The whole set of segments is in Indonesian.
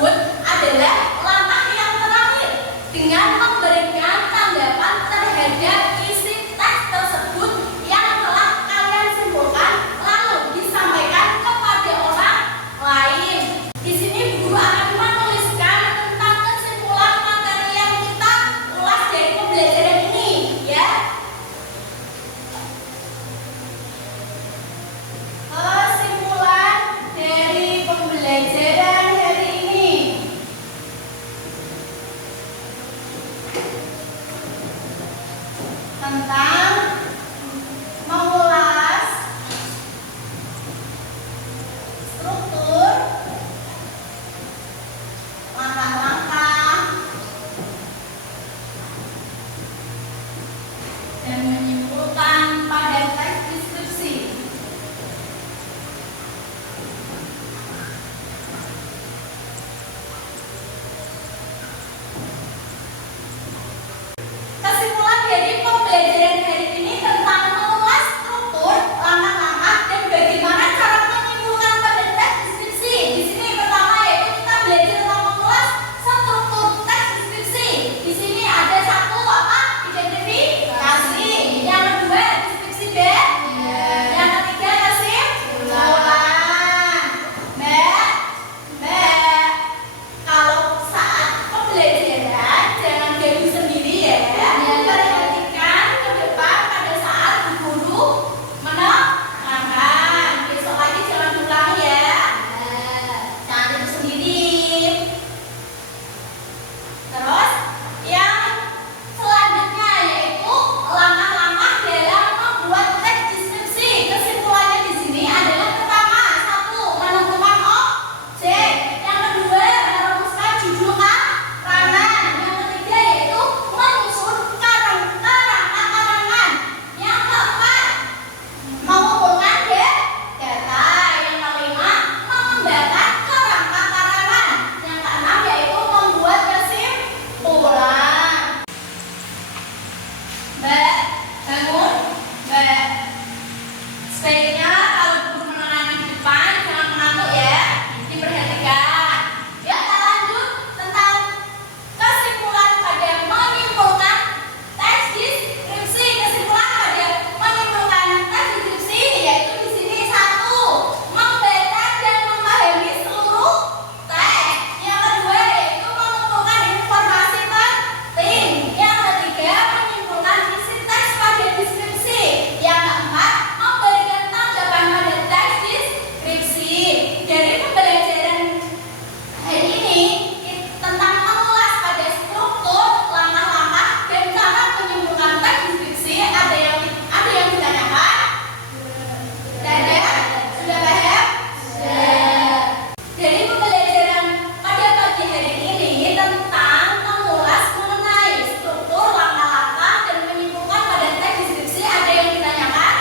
tersebut adalah langkah yang terakhir dengan memberikan tanggapan terhadap isi teks tersebut yang telah kalian simpulkan, lalu disampaikan kepada orang lain. Di sini guru akan menuliskan tentang kesimpulan materi yang kita ulas dari pembelajaran ini, ya. Kesimpulan dari pembelajaran hari ini. Tentang mengulas struktur, langkah-langkah, dan menyimpulkan pada teks deskripsi. Kesimpulan dari pembelajaran hari ini tentang mengulas struktur, langkah-langkah, dan bagaimana cara menyimpulkan pada teks deskripsi. Di sini pertama yaitu kita belajar tentang mengulas struktur teks deskripsi. Di sini ada satu apa? Identifikasi. Yang kedua deskripsi B. Yang ketiga kesimpulan. Mbak, kalau saat pembelajaran jangan gaduh sendiri ya. Perhatikan ke depan pada saat guru menerangkan. Besok lagi jangan ulang ya. Jangan tidur sendiri. Terus yang selanjutnya yaitu langkah-langkah dalam membuat teks deskripsi. Kesimpulannya di sini adalah pertama, satu, menentukan objek. Yang kedua, merumuskan judul karangan. Yang ketiga yaitu menyusun karangan. Yang keempat, mengumpulkan data. Yang kelima, mengembangkan kerangka karangan. Yang keenam yaitu membuat kesimpulan. Mbak, bangun. Mbak, sebaiknya kalau guru menerangi di depan jangan mengantuk ya. Diperhatikan. Ya, kita lanjut tentang kesimpulan pada menyimpulkan teks deskripsi. Kesimpulan pada menyimpulkan teks deskripsi yaitu di sini satu, membaca dan memahami seluruh teks. Yang kedua yaitu mengumpulkan informasi penting. Yang ketiga, menyimpulkan isi teks pada deskripsi. Yang keempat, memberikan tanggapan pada teks deskripsi. Dari pembelajaran hari ini tentang mengulas pada struktur, langkah-langkah, dan cara menyimpulkan teks deskripsi, ada yang ditanyakan? Sudah paham? Dari pembelajaran pada pagi hari ini tentang mengulas mengenai struktur, langkah-langkah, dan menyimpulkan pada teks deskripsi, ada yang ditanyakan?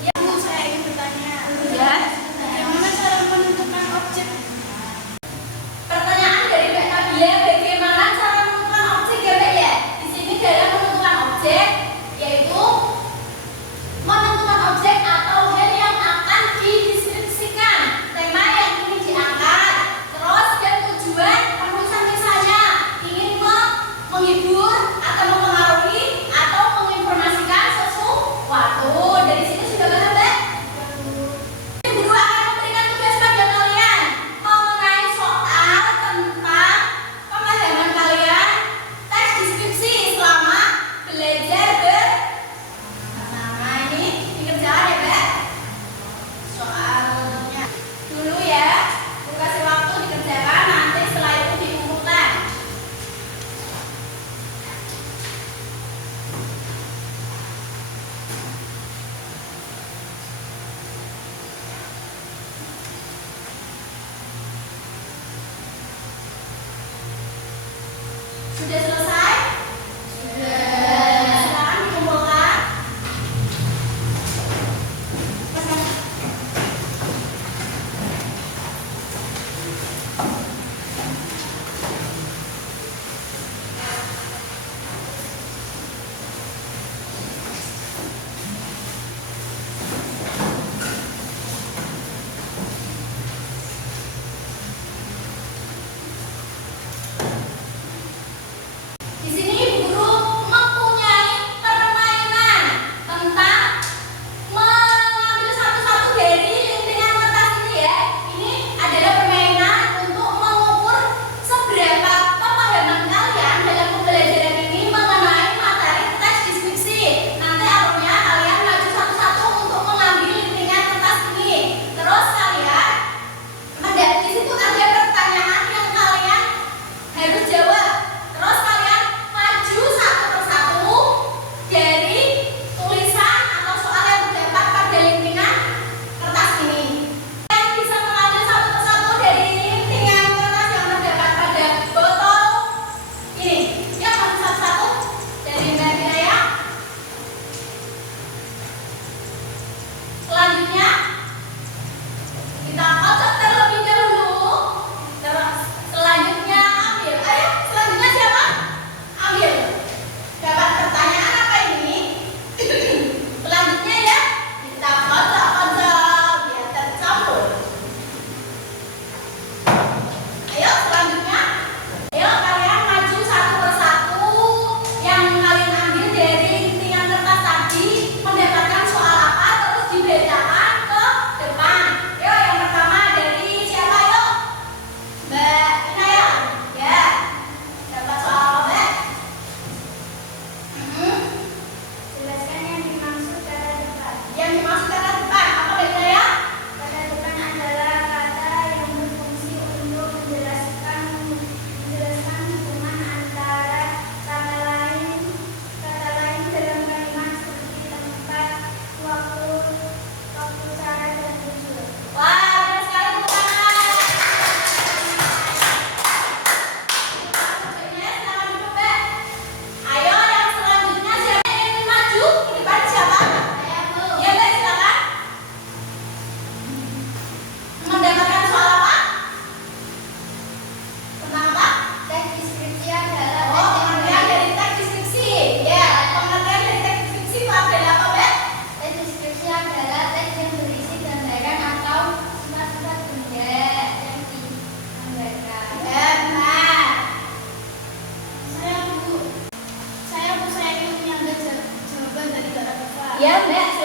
Ya, Bu, saya ingin bertanya. Ya. Bagaimana cara menentukan objek? Pertanyaan dari Mbak Nabila, bagaimana cara menentukan objek ya Mbak ya? Di sini dalam menentukan objek yaitu menentukan objek atau hal yang akan dideskripsikan, tema yang ingin diangkat, terus dan tujuan penulisan misalnya ingin menghibur atau mempengaruhi atau menginformasikan sesuatu. Dari sini sudah paham Mbak? Guru akan memberikan tugas pada kalian mengenai soal tentang pemahaman kalian teks deskripsi selama belajar bersama. Ini dikerjakan ya Mbak? Soalnya dulu ya, guru kasih waktu dikerjakan, nanti setelah itu dikumpulkan. Sudah selesai? Sudah. Silakan dikumpulkan. Ya, Mbak.